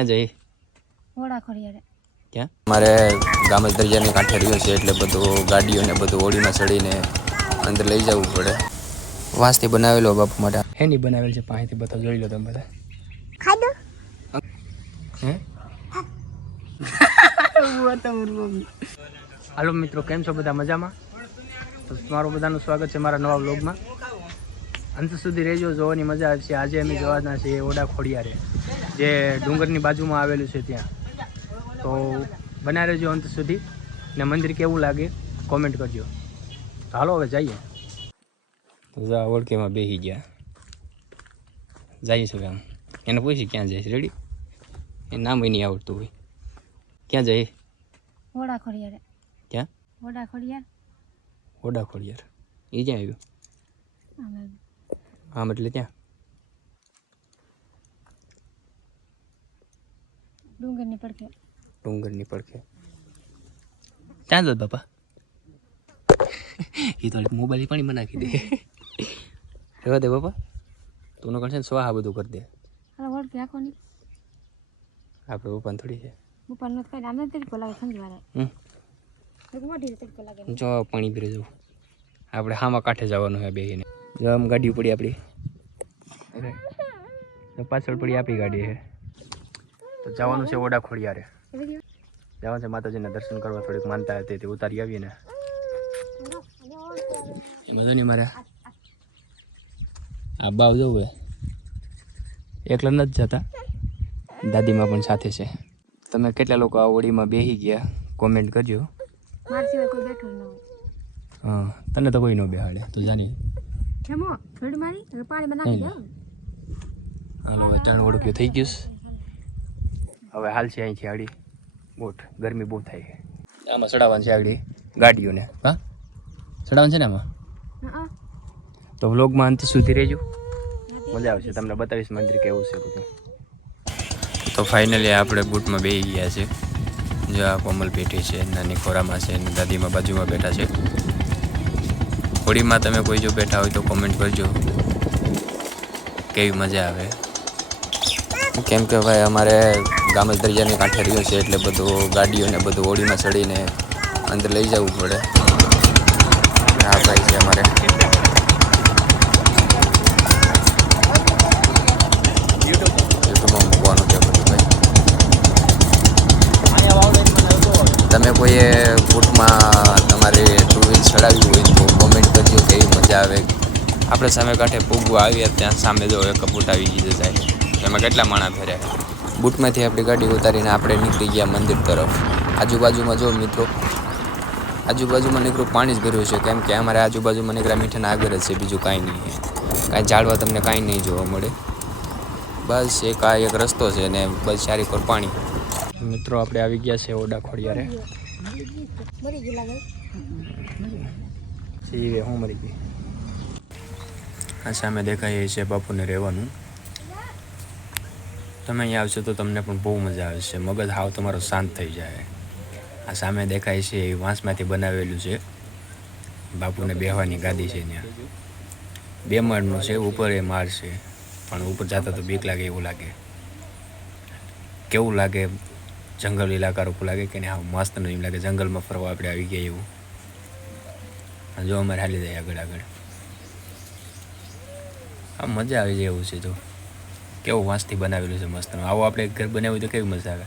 ક્યાં જઈએ? ઓડા ખોડિયારે. ક્યાં? મારે ગામ જ દરિયાની કાંઠે રહ્યો છે એટલે બધું ગાડીઓને બધું હોડીમાં ચડીને અંદર લઈ જવું પડે. વાંસથી બનાવેલો બાપુ માટે. હેની બનાવેલ છે પાસેથી બધા જોઈ લો તમે બધા. ખાઈ દો. હે? હાલો મિત્રો, કેમ છો બધા? મજામાં? તો તમારું બધાનું સ્વાગત છે મારા નવા વ્લોગમાં. અંત સુધી રહેજો, જોવાની મજા આવશે. આજે અમે જવાના છીએ ઓડા ખોડિયારે, જે ડુંગરની બાજુમાં આવેલું છે ત્યાં. તો બના રહેજો અંત સુધી, ને મંદિર કેવું લાગે કોમેન્ટ કરજો. હાલો હવે જઈએ. તો જા ઓળખેમાં બેસી ગયા, જઈશું આમ. એને પૂછી ક્યાં જઈશ? રેડી? એ નામ નહીં આવડતું હોય. ક્યાં જઈએ? ઓડા ખોડિયારે. ક્યાં? ઓડા ખોડિયાર. ઓડા ખોડિયાર એ ક્યાં આવ્યું? આમ એટલે ત્યાં ડુંગરની પડખે. ડુંગરની પડખે ક્યાં જાત બાપા? એ તો મોબાઈલ પાણી માં નાખી દે. રહેવા દે બાપા, તું નો કરશે ને સ્વાહા બધું કરી દે. અરે વળકે આખો નહીં. આપણે ઉપન થોડી છે. ઉપન નથી કઈ આમને તરીકો લાગે સમજવાને. એક મોટી તરીકો લાગે. જો પાણી પીરે જવું. આપણે હામાં કાંઠે જવાનું છે બેહીને. જો આમ ગાડી પડી આપણી. પાછળ પડી આપણી ગાડી છે. તો જવાનું છે ઓડા ખોડિયારે. જવાનું છે માતાજીના દર્શન કરવા. થોડીક માનતા હતી તે ઉતારી આવીએ ને એમાં જો ને મારે આ બાવ જવું એકલા નથી જતા, દાદીમાં પણ સાથે છે. તમે કેટલા લોકો આ ઓડીમાં બેસી ગયા કોમેન્ટ કરજો. મારા સિવાય કોઈ બેઠું ન હોય. હા, તને તો કોઈ ન બેહાડે. તો જાની કેમો ફેડ મારી પાણીમાં નાખી દો. હાલો ચાણ ઓળખ્યો થઈ ગયું. હવે હાલ છે અહીંથી આડી બોટ. ગરમી બહુ થાય છે. આમાં ચડાવવાનું છે આગળ ગાડીઓને. હા, ચડાવવાનું છે ને આમાં. તો વ્લોગમાં અંત સુધી રહેજો, મજા આવશે. તમને બતાવીશ મંદિર કેવું છે બધું. તો ફાઇનલી આપણે બૂટમાં બેસી ગયા છે. જો આ કોમલ બેઠી છે, નાની ખોરામાં છે, અને દાદીમાં બાજુમાં બેઠા છે. હોડીમાં તમે કોઈ જો બેઠા હોય તો કોમેન્ટ કરજો કેવી મજા આવે. કેમ કે ભાઈ અમારે ગામ જ દરિયાની કાંઠે રહ્યો છે એટલે બધું ગાડીઓને બધું હોડીમાં ચડીને અંદર લઈ જવું પડે. આ ભાઈ છે અમારે. યુટ્યુબમાં મૂકવાનું છે બધું ભાઈ. તમે કોઈએ બૂટમાં તમારે ટુ વ્હીલ ચડાવ્યું હોય તો કોમેન્ટ કરજો કેવી મજા આવે. આપણે સામે કાંઠે પૂગવા આવ્યા ત્યાં સામે જો એક બૂટ આવી ગયું જાય. એમાં કેટલા માણા ફેર્યા. બૂટમાંથી આપણી ગાડી ઉતારીને આપણે નીકળી ગયા મંદિર તરફ. આજુબાજુમાં જો મિત્રો, આજુબાજુમાં નીકળું પાણી જ ભર્યું છે. કેમ કે અમારે આજુબાજુમાં નીકળ્યા મીઠાના આગળ જ છે, બીજું કાંઈ નહીં છે. કાંઈ ઝાડવા તમને કાંઈ નહીં જોવા મળે. બસ એક આ એક રસ્તો છે ને બસ ચારી પર પાણી. મિત્રો આપણે આવી ગયા છે ઓડા ખોડિયારે. સીવે હું મરી ગઈ. આ સામે દેખાય છે બાપુને રહેવાનું. તમે અહીંયા આવશો તો તમને પણ બહુ મજા આવે છે. મગજ હાવ તમારો શાંત થઈ જાય. આ સામે દેખાય છે એ વાંસમાંથી બનાવેલું છે. બાપુને બેહવાની ગાદી છે ત્યાં. 2 માળનો છે, ઉપર એ માળ છે. પણ ઉપર જતા તો બીક લાગે એવું લાગે. કેવું લાગે? જંગલ ઇલાકા રૂપ લાગે કે નહીં? હા, મસ્ત નહીં લાગે. જંગલમાં ફરવા આપણે આવી ગયા એવું. જો અમારે હાલી જાય આગળ આગળ. આમ મજા આવી જાય એવું છે. જો કેવું વાંસથી બનાવેલું છે મસ્ત. આવું આપણે ઘર બનાવ્યું તો કેવી મજા આવે.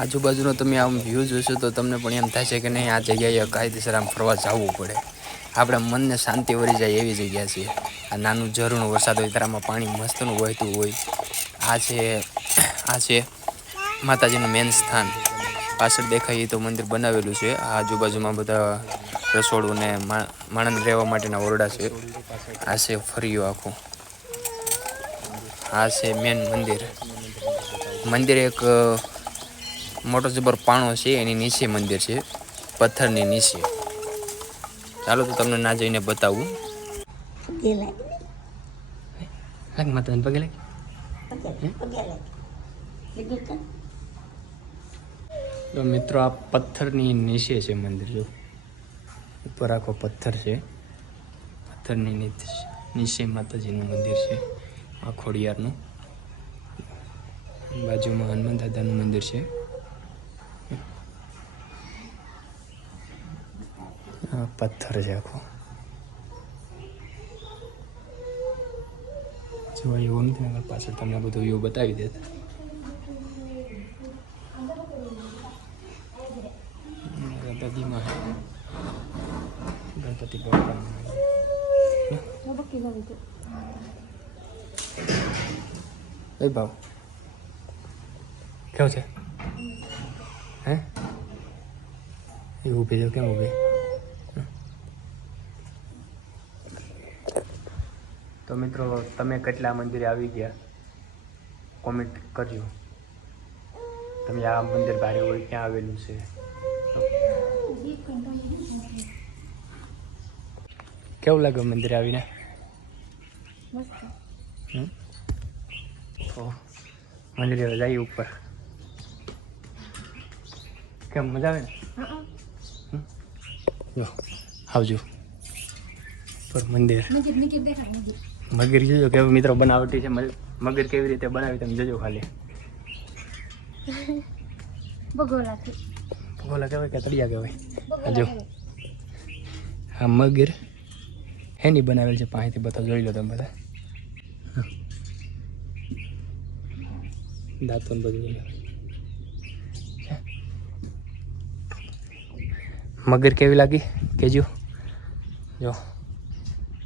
આજુબાજુનો તમે આમ વ્યૂ જોશો તો તમને પણ એમ થાય છે કે નહીં આ જગ્યાએ કાયદેસર આમ ફરવા જવું પડે. આપણા મનને શાંતિ વળી જાય એવી જગ્યા છે. આ નાનું ઝરણું વરસાદ હોય ત્યારે પાણી મસ્તનું વહેતું હોય. આ છે માતાજીનું મેન સ્થાન. પાછળ દેખાય તો મંદિર બનાવેલું છે. આ આજુબાજુમાં બધા રસોડું ને માણસ રહેવા માટેના ઓરડા છે. આ છે ફરિયો આખું. આ છે મેન મંદિર. મંદિર એક મોટો જબર પાણો છે, એની નીચે મંદિર છે, પથ્થરની નીચે. ચાલો તો તમને ના જઈને બતાવું. માતાને પગે લાગ. તો મિત્રો આ પથ્થરની નીચે છે મંદિર. જો ઉપર આખો પથ્થર છે. પથ્થરની નીચે માતાજીનું મંદિર છે. આ ખોડિયારનું. બાજુમાં હનુમાન દાદાનું મંદિર છે. આ પથ્થર છે આખો. જોવા એવું નથી ને પાછળ તમને બધું વ્યૂ બતાવી દેત. દાદીમાં ગણપતિ બાપા એ ભાવ કેવું છે હે એ ઊભી તો કેમ ઊભી? તો મિત્રો તમે કેટલા મંદિરે આવી ગયા કોમેન્ટ કરજો. તમે આ મંદિર બારે હોય ક્યાં આવેલું છે? કેવું લાગે મંદિરે આવીને? મંદિરે જઈએ ઉપર. કેમ મજા આવે ને? જો આવજો પર મંદિર. મગર જોજો કેવું મિત્રો બનાવટી છે. મગર કેવી રીતે બનાવી તમે જોજો ખાલી. બગોલા કહેવાય કે તળિયા કહેવાય? જો આ મગર એની બનાવેલ છે. પાસેથી બધા જોઈ લો તમે બધા. દાંતો બધું જોઈ લો. મગર કેવી લાગી કેજો. જો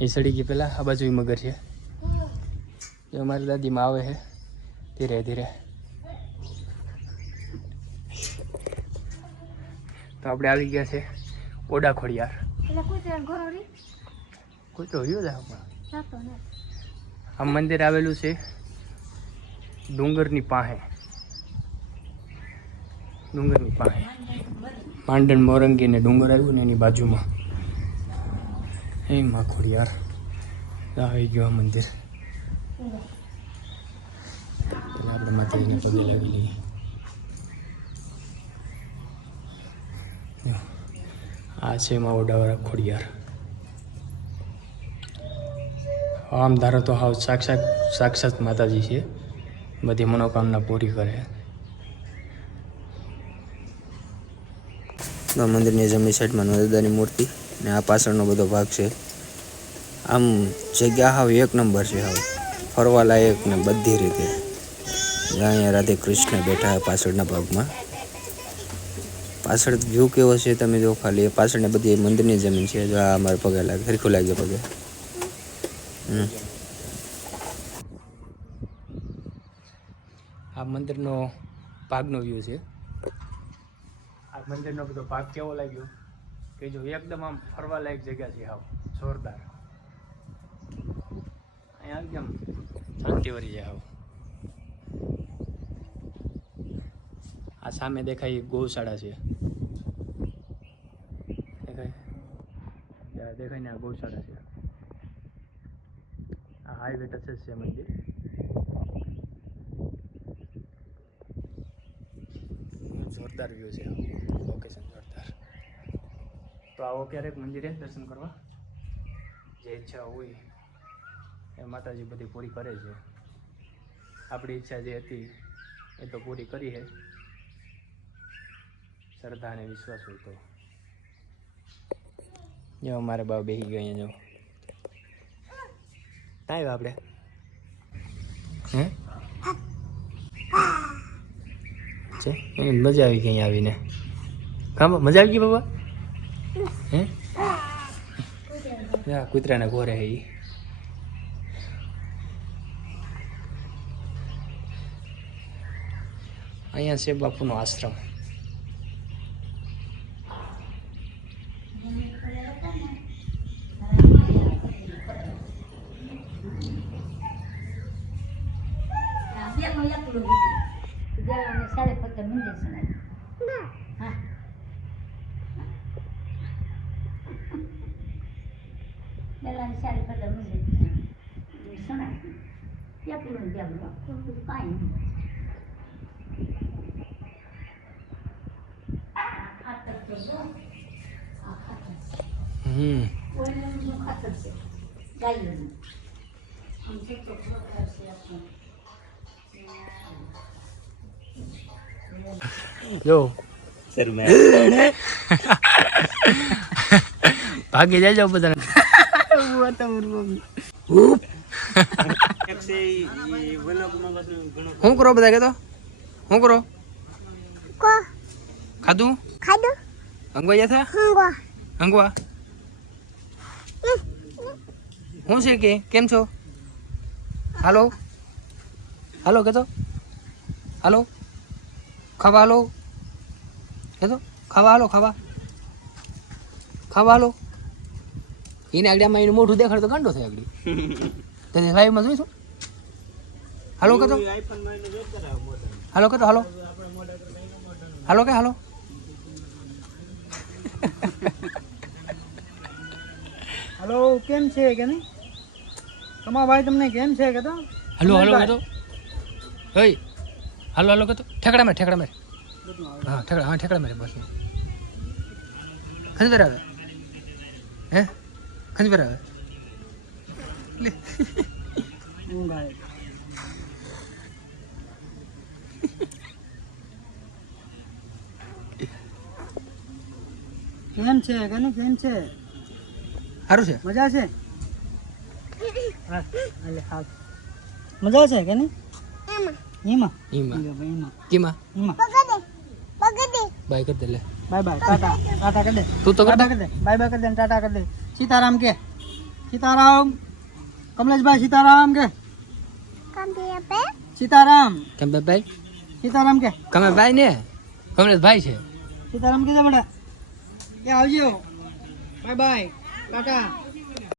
એ સડી ગઈ પહેલાં. આ બાજુ મગર છે. જો અમારી દાદીમાં આવે છે ધીરે ધીરે. તો આપણે આવી ગયા છે ઓડા ખોડિયાર. કોઈ તો રહ્યો જ. આ મંદિર આવેલું છે ડુંગરની પાસે. માંડણ મોરંગી ને ડુંગર આવ્યું ને એની બાજુમાં. એ માં ખોડિયાર આવી ગયો આ મંદિર. પેલા આપણે માતાજીને પગે લાગી લઈએ. આ છે એમાં ઓડાવાળા ખોડિયાર. આમ ધારો તો હાવ સાક્ષાત માતાજી છે. બધી મનોકામના પૂરી કરે. મંદિરની જમણી સાઈડમાં દાદાની મૂર્તિ ને આ પાછળનો બધો ભાગ છે. આમ જગ્યા હાવ એક નંબર છે. હાવ ફરવા લાયક ને બધી રીતે. અહીંયા રાધે કૃષ્ણ બેઠા પાછળના ભાગમાં. પાછળ વ્યૂ કેવો છે તમે જો ખાલી. પાછળને બધી મંદિરની જમીન છે. જો આ અમારે પગે લાગે સરખું લાગે પગે. આ મંદિરનો ભાગનો વ્યૂ છે. આ મંદિરનો બધો ભાગ કેવો લાગ્યો કે જો એકદમ આમ ફરવા લાયક જગ્યા છે. હાવ જોરદાર. અહીંયા આવી આમ શાંતિ વળી જાય હાવ. આ સામે દેખાય ગૌશાળા છે. દેખાય ને આ ગૌશાળા છે. આ હાઈવે ટચ જ છે મંદિર. જોરદાર વ્યૂ છે. લોકેશન જોરદાર. તો આવો ક્યારેક મંદિરે દર્શન કરવા. જે ઈચ્છા હોય એ માતાજી બધી પૂરી કરે છે. આપણી ઈચ્છા જે હતી એ તો પૂરી કરી છે. શ્રદ્ધા અને વિશ્વાસ હોય તો. જો અમારે બાપ બેસી ગયો અહીંયા. જો આવ્યા આપણે છે એને મજા આવી ગઈ અહીંયા આવીને. કામ મજા આવી ગઈ બાબા? કૂતરાના ઘોરે હે. અહીંયા છે બાપુનો આશ્રમ. જો સર મેં ભાગી જાય બધા શું કરો બધા કે તો શું કરો ખાધું અંગવા ગયા હતા અંગવા શું છે કે કેમ છો હાલો હાલો કે તો હાલો ખાવા હાલો કે તો ખાવા હાલો ખાવા ખાવા હાલો એને આગળ આમાં એનું મોઢું દેખાડ તો ગાંડો થાય આગળ તો લાઈવમાં જોઈશું હાલો કે તો હાલો કે તો હાલો હાલો કે હાલો હલો કેમ છે કે નહીં તમારા ભાઈ તમને કેમ છે કે તો હાલો હાલો કે તો ઓય હાલો હાલો કે તો ઠેકડા મારે હા ઠેકડા મારે બસ ખંજર આવે હે ખંજર આવે લે ઊંઘ આવે કેમ છે કે નહીં કેમ છે સારું છે મજા છે હા અલે હા મજા છે કે નહીં એમાં ઈમાં એમાં કીમાં એમાં બાય કર દે લે બાય બાય ટાટા ટાટા કરી દે તું તો કર દે. બાય બાય કરી દે ટાટા કરી દે સીતારામ કે સીતારામ કમલેશભાઈ સીતારામ કે સીતારામ કેમ ભાઈ સીતારામ કે કમે ભાઈ ને કમલેશ ભાઈ છે સીતારામ કીધા બેટા એ આવજો બાય બાય ટાટા